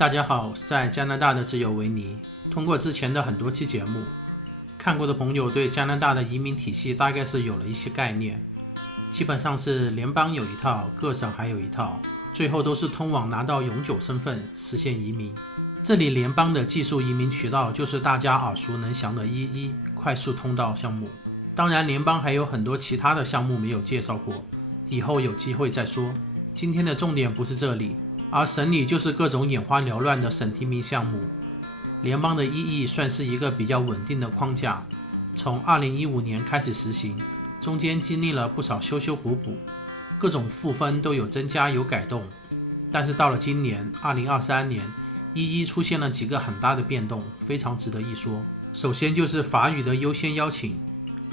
大家好，在加拿大的挚友维尼。通过之前的很多期节目，看过的朋友对加拿大的移民体系大概是有了一些概念，基本上是联邦有一套，各省还有一套，最后都是通往拿到永久身份，实现移民。这里联邦的技术移民渠道就是大家耳熟能详的11快速通道项目。当然联邦还有很多其他的项目没有介绍过，以后有机会再说。今天的重点不是这里，而省里就是各种眼花缭乱的省提名项目。联邦的11算是一个比较稳定的框架，从2015年开始实行，中间经历了不少修修补补，各种赋分都有增加有改动。但是到了今年2023年，11出现了几个很大的变动，非常值得一说。首先就是法语的优先邀请，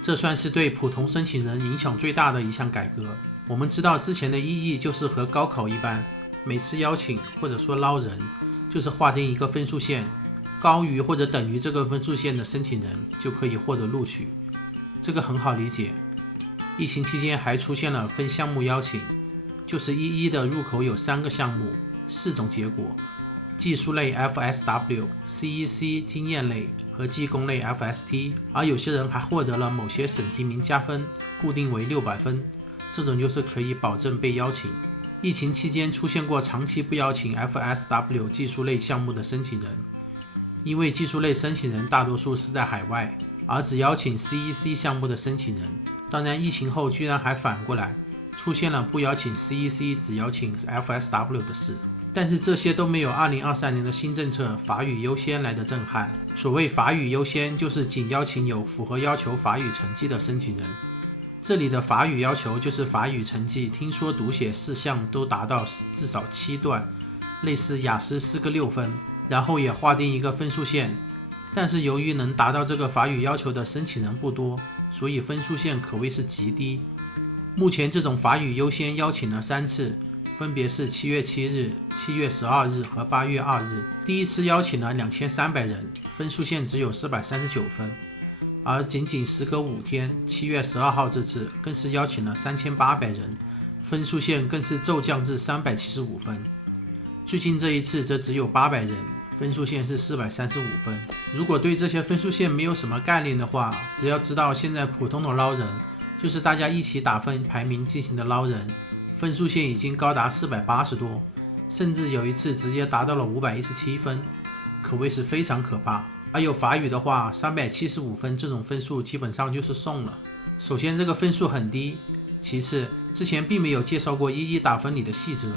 这算是对普通申请人影响最大的一项改革。我们知道之前的11就是和高考一般，每次邀请或者说捞人就是划定一个分数线，高于或者等于这个分数线的申请人就可以获得录取，这个很好理解。疫情期间还出现了分项目邀请，就是11的入口有3个项目，4种结果，技术类 FSW、CEC 经验类和技工类 FST， 而有些人还获得了某些省提名加分，固定为600分，这种就是可以保证被邀请。疫情期间出现过长期不邀请 FSW 技术类项目的申请人，因为技术类申请人大多数是在海外，而只邀请 CEC 项目的申请人。当然疫情后居然还反过来出现了不邀请 CEC 只邀请 FSW 的事，但是这些都没有2023年的新政策法语优先来的震撼。所谓法语优先，就是仅邀请有符合要求法语成绩的申请人。这里的法语要求就是法语成绩听说读写4项都达到至少7段，类似雅思4个6分，然后也划定一个分数线。但是由于能达到这个法语要求的申请人不多，所以分数线可谓是极低。目前这种法语优先邀请了3次，分别是7月7日、7月12日和8月2日。第一次邀请了2300人，分数线只有439分，而仅时隔5天，7月12号这次更是邀请了3800人，分数线更是骤降至375分。最近这一次则只有800人，分数线是435分。如果对这些分数线没有什么概念的话，只要知道现在普通的捞人就是大家一起打分排名进行的捞人，分数线已经高达480多，甚至有一次直接达到了517分，可谓是非常可怕。而有法语的话，375分这种分数基本上就是送了。首先这个分数很低，其次之前并没有介绍过11打分里的细则。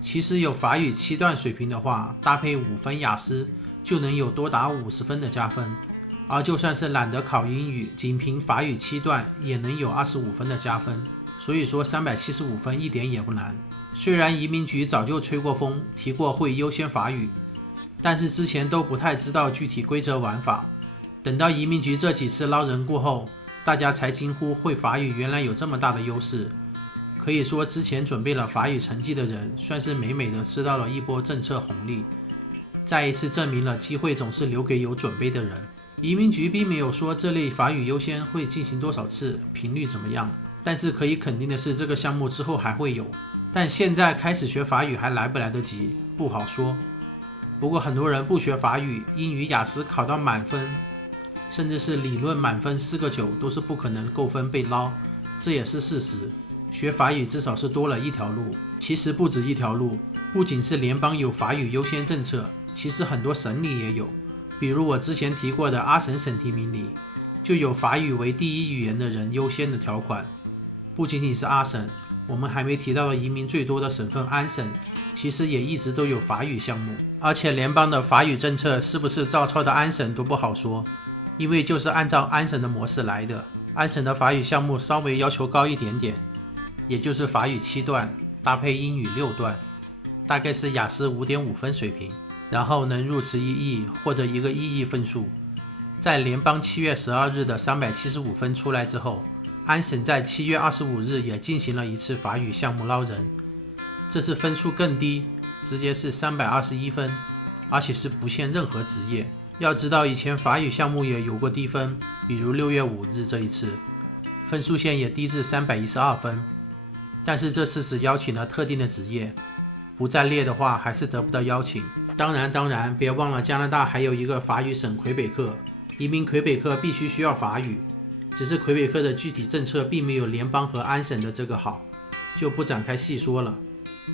其实有法语7段水平的话，搭配5分雅思就能有多达50分的加分，而就算是懒得考英语，仅凭法语7段也能有25分的加分。所以说375分一点也不难。虽然移民局早就吹过风，提过会优先法语，但是之前都不太知道具体规则玩法。等到移民局这几次捞人过后，大家才惊呼会法语原来有这么大的优势。可以说之前准备了法语成绩的人算是美美的吃到了一波政策红利，再一次证明了机会总是留给有准备的人。移民局并没有说这类法语优先会进行多少次，频率怎么样，但是可以肯定的是这个项目之后还会有，但现在开始学法语还来不来得及不好说。不过很多人不学法语，英语雅思考到满分，甚至是理论满分4个9都是不可能够分被捞，这也是事实。学法语至少是多了一条路，其实不止一条路，不仅是联邦有法语优先政策，其实很多省里也有。比如我之前提过的阿省省提名里，就有法语为第一语言的人优先的条款。不仅仅是阿省，我们还没提到的移民最多的省份安省，其实也一直都有法语项目。而且联邦的法语政策是不是照抄的安省都不好说，因为就是按照安省的模式来的。安省的法语项目稍微要求高一点点，也就是法语7段搭配英语6段，大概是雅思 5.5 分水平，然后能入池11获得一个11分数。在联邦7月12日的375分出来之后，安省在7月25日也进行了一次法语项目捞人，这次分数更低，直接是321分，而且是不限任何职业。要知道以前法语项目也有过低分，比如6月5日这一次，分数线也低至312分，但是这次只邀请了特定的职业，不再列的话还是得不到邀请。当然，别忘了加拿大还有一个法语省魁北克，移民魁北克必须需要法语，只是魁北克的具体政策并没有联邦和安省的这个好，就不展开细说了。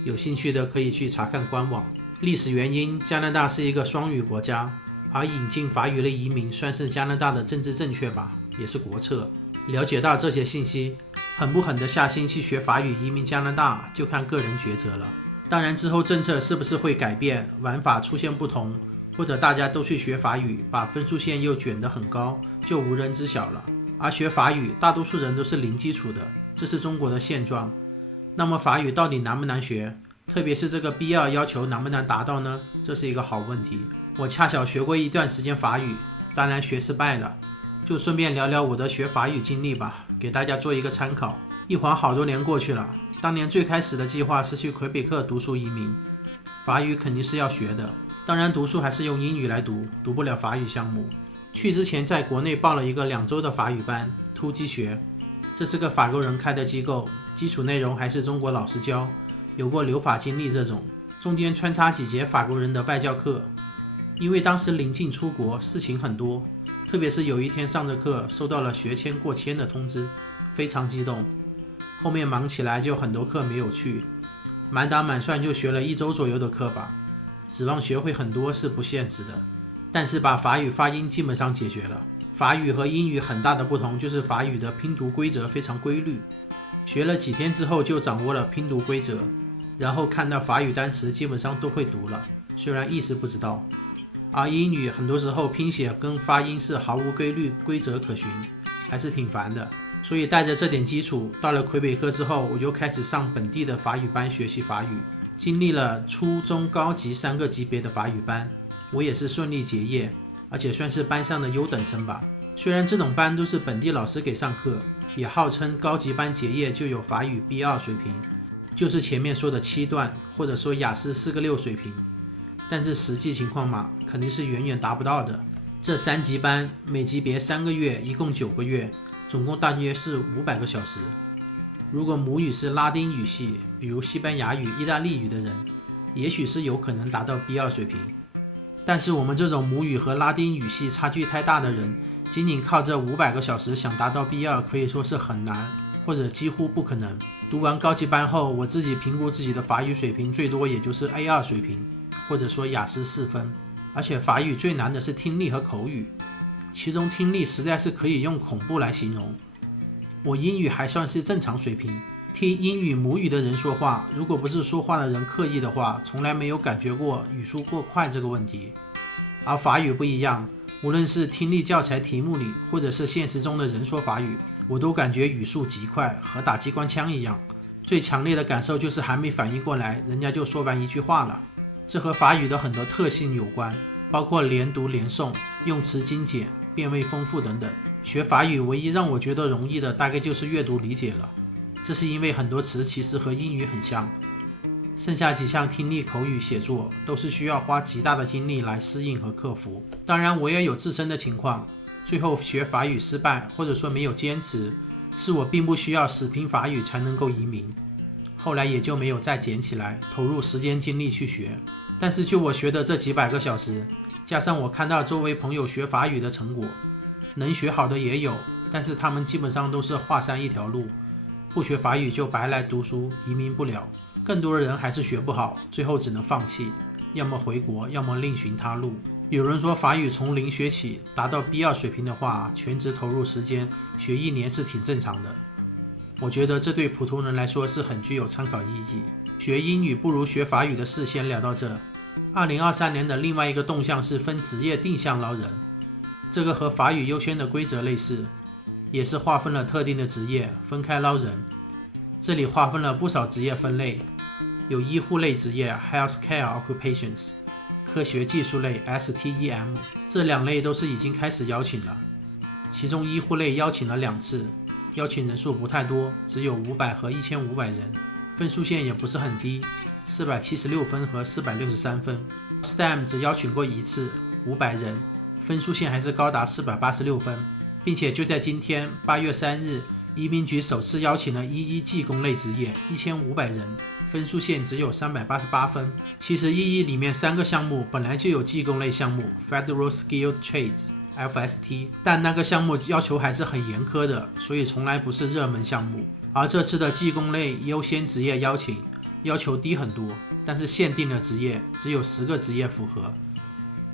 有兴趣的可以去查看官网。历史原因，加拿大是一个双语国家，而引进法语类移民算是加拿大的政治正确吧，也是国策。了解到这些信息，狠不狠的下心去学法语移民加拿大，就看个人抉择了。当然之后政策是不是会改变，玩法出现不同，或者大家都去学法语，把分数线又卷得很高，就无人知晓了。而学法语大多数人都是零基础的，这是中国的现状。那么法语到底难不难学？特别是这个 B2 要求难不难达到呢？这是一个好问题。我恰巧学过一段时间法语，当然学失败了，就顺便聊聊我的学法语经历吧，给大家做一个参考。一晃好多年过去了，当年最开始的计划是去魁北克读书移民，法语肯定是要学的，当然读书还是用英语来读，读不了法语项目。去之前在国内报了一个2周的法语班，突击学，这是个法国人开的机构，基础内容还是中国老师教，有过留法经历这种，中间穿插几节法国人的外教课。因为当时临近出国，事情很多，特别是有一天上着课收到了学签过签的通知，非常激动。后面忙起来就很多课没有去，满打满算就学了1周左右的课吧，指望学会很多是不现实的，但是把法语发音基本上解决了。法语和英语很大的不同就是法语的拼读规则非常规律，学了几天之后就掌握了拼读规则，然后看到法语单词基本上都会读了，虽然意思不知道。而英语很多时候拼写跟发音是毫无规则可循，还是挺烦的。所以带着这点基础，到了魁北克之后，我就开始上本地的法语班学习法语，经历了初中高级3个级别的法语班，我也是顺利结业，而且算是班上的优等生吧。虽然这种班都是本地老师给上课，也号称高级班结业就有法语 B2 水平，就是前面说的7段，或者说雅思4个6水平，但是实际情况嘛，肯定是远远达不到的。这3级班每级别3个月，一共9个月，总共大约是500个小时。如果母语是拉丁语系，比如西班牙语、意大利语的人，也许是有可能达到 B2 水平。但是我们这种母语和拉丁语系差距太大的人，仅仅靠这500个小时想达到 B2 可以说是很难，或者几乎不可能。读完高级班后，我自己评估自己的法语水平最多也就是 A2 水平，或者说雅思4分。而且法语最难的是听力和口语，其中听力实在是可以用恐怖来形容。我英语还算是正常水平，听英语母语的人说话，如果不是说话的人刻意的话，从来没有感觉过语速过快这个问题。而法语不一样，无论是听力教材题目里，或者是现实中的人说法语，我都感觉语速极快，和打机关枪一样。最强烈的感受就是还没反应过来，人家就说完一句话了。这和法语的很多特性有关，包括连读连诵、用词精简、变位丰富等等。学法语唯一让我觉得容易的大概就是阅读理解了，这是因为很多词其实和英语很像，剩下几项听力、口语、写作都是需要花极大的精力来适应和克服。当然我也有自身的情况，最后学法语失败，或者说没有坚持，是我并不需要死拼法语才能够移民，后来也就没有再捡起来投入时间精力去学。但是就我学的这几百个小时，加上我看到周围朋友学法语的成果，能学好的也有，但是他们基本上都是华山一条路，不学法语就白来读书，移民不了。更多的人还是学不好，最后只能放弃，要么回国，要么另寻他路。有人说法语从零学起，达到 B2 水平的话，全职投入时间学1年是挺正常的。我觉得这对普通人来说是很具有参考意义。学英语不如学法语的事先聊到这。2023年的另外一个动向是分职业定向捞人，这个和法语优先的规则类似，也是划分了特定的职业分开捞人。这里划分了不少职业分类，有医护类职业 Healthcare Occupations， 科学技术类 STEM， 这2类都是已经开始邀请了。其中医护类邀请了2次，邀请人数不太多，只有500和1500人，分数线也不是很低，476分和463分。STEM 只邀请过1次，500人，分数线还是高达486分，并且就在今天8月3日，移民局首次邀请了11技工类职业1500人，分数线只有388分。其实EE里面3个项目本来就有技工类项目 Federal Skilled Trades，FST， 但那个项目要求还是很严苛的，所以从来不是热门项目。而这次的技工类优先职业邀请要求低很多，但是限定的职业只有10个职业符合，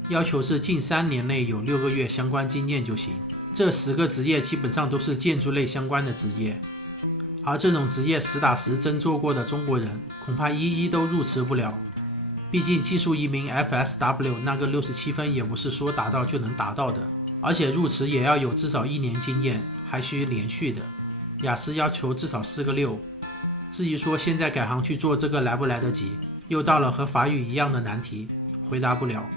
要求是近3年内有6个月相关经验就行。这10个职业基本上都是建筑类相关的职业，而这种职业实打实真做过的中国人恐怕一都入池不了。毕竟技术移民 FSW 那个67分也不是说达到就能达到的，而且入池也要有至少1年经验，还需连续的。雅思要求至少4个6，至于说现在改行去做这个来不来得及，又到了和法语一样的难题，回答不了。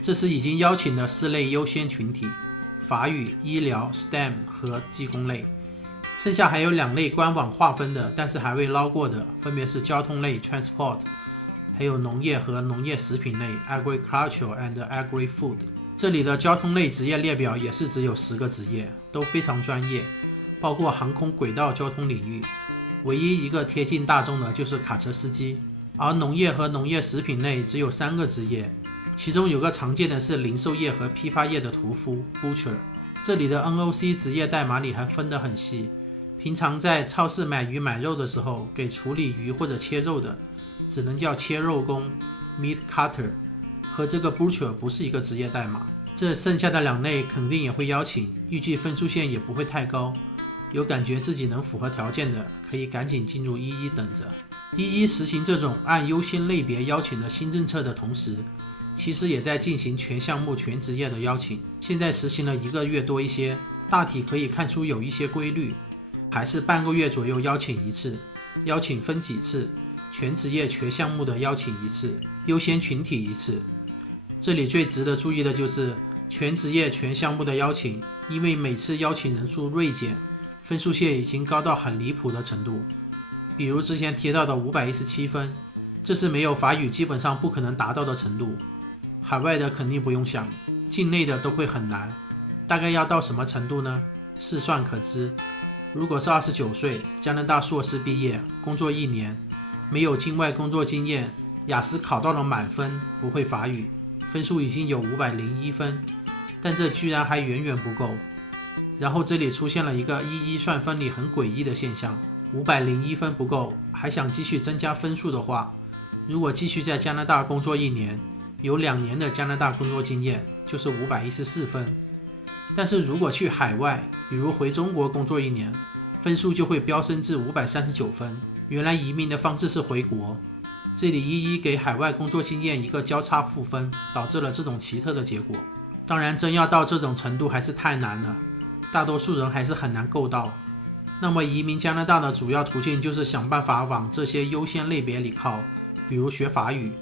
这是已经邀请的4类优先群体，法语、医疗、STEM 和技工类，剩下还有2类官网划分的，但是还未捞过的，分别是交通类 Transport， 还有农业和农业食品类 Agriculture and Agri-Food。 这里的交通类职业列表也是只有10个职业，都非常专业，包括航空轨道交通领域，唯一一个贴近大众的就是卡车司机。而农业和农业食品类只有3个职业，其中有个常见的是零售业和批发业的屠夫 Butcher。 这里的 NOC 职业代码里还分得很细，平常在超市买鱼买肉的时候，给处理鱼或者切肉的只能叫切肉工 Meat Cutter， 和这个 Butcher 不是一个职业代码。这剩下的2类肯定也会邀请，预计分数线也不会太高，有感觉自己能符合条件的可以赶紧进入EE等着。EE实行这种按优先类别邀请的新政策的同时，其实也在进行全项目全职业的邀请，现在实行了1个月多一些，大体可以看出有一些规律，还是半个月左右邀请一次，邀请分几次，全职业全项目的邀请一次，优先群体一次。这里最值得注意的就是全职业全项目的邀请，因为每次邀请人数锐减，分数线已经高到很离谱的程度。比如之前提到的517分，这是没有法语基本上不可能达到的程度。海外的肯定不用想，境内的都会很难。大概要到什么程度呢？试算可知。如果是29岁，加拿大硕士毕业，工作1年，没有境外工作经验，雅思考到了满分，不会法语，分数已经有501分，但这居然还远远不够。然后这里出现了一个EE算分里很诡异的现象，501分不够，还想继续增加分数的话，如果继续在加拿大工作1年，有2年的加拿大工作经验，就是514分。但是如果去海外，比如回中国工作1年，分数就会飙升至539分。原来移民的方式是回国，这里EE给海外工作经验一个交叉赋分，导致了这种奇特的结果。当然真要到这种程度还是太难了，大多数人还是很难够到。那么移民加拿大的主要途径就是想办法往这些优先类别里靠，比如学法语。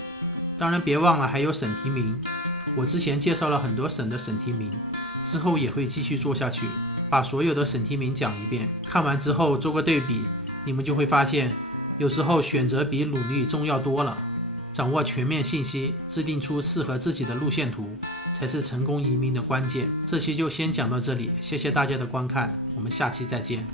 当然别忘了还有省提名，我之前介绍了很多省的省提名，之后也会继续做下去，把所有的省提名讲一遍，看完之后做个对比，你们就会发现有时候选择比努力重要多了。掌握全面信息，制定出适合自己的路线图，才是成功移民的关键。这期就先讲到这里，谢谢大家的观看，我们下期再见。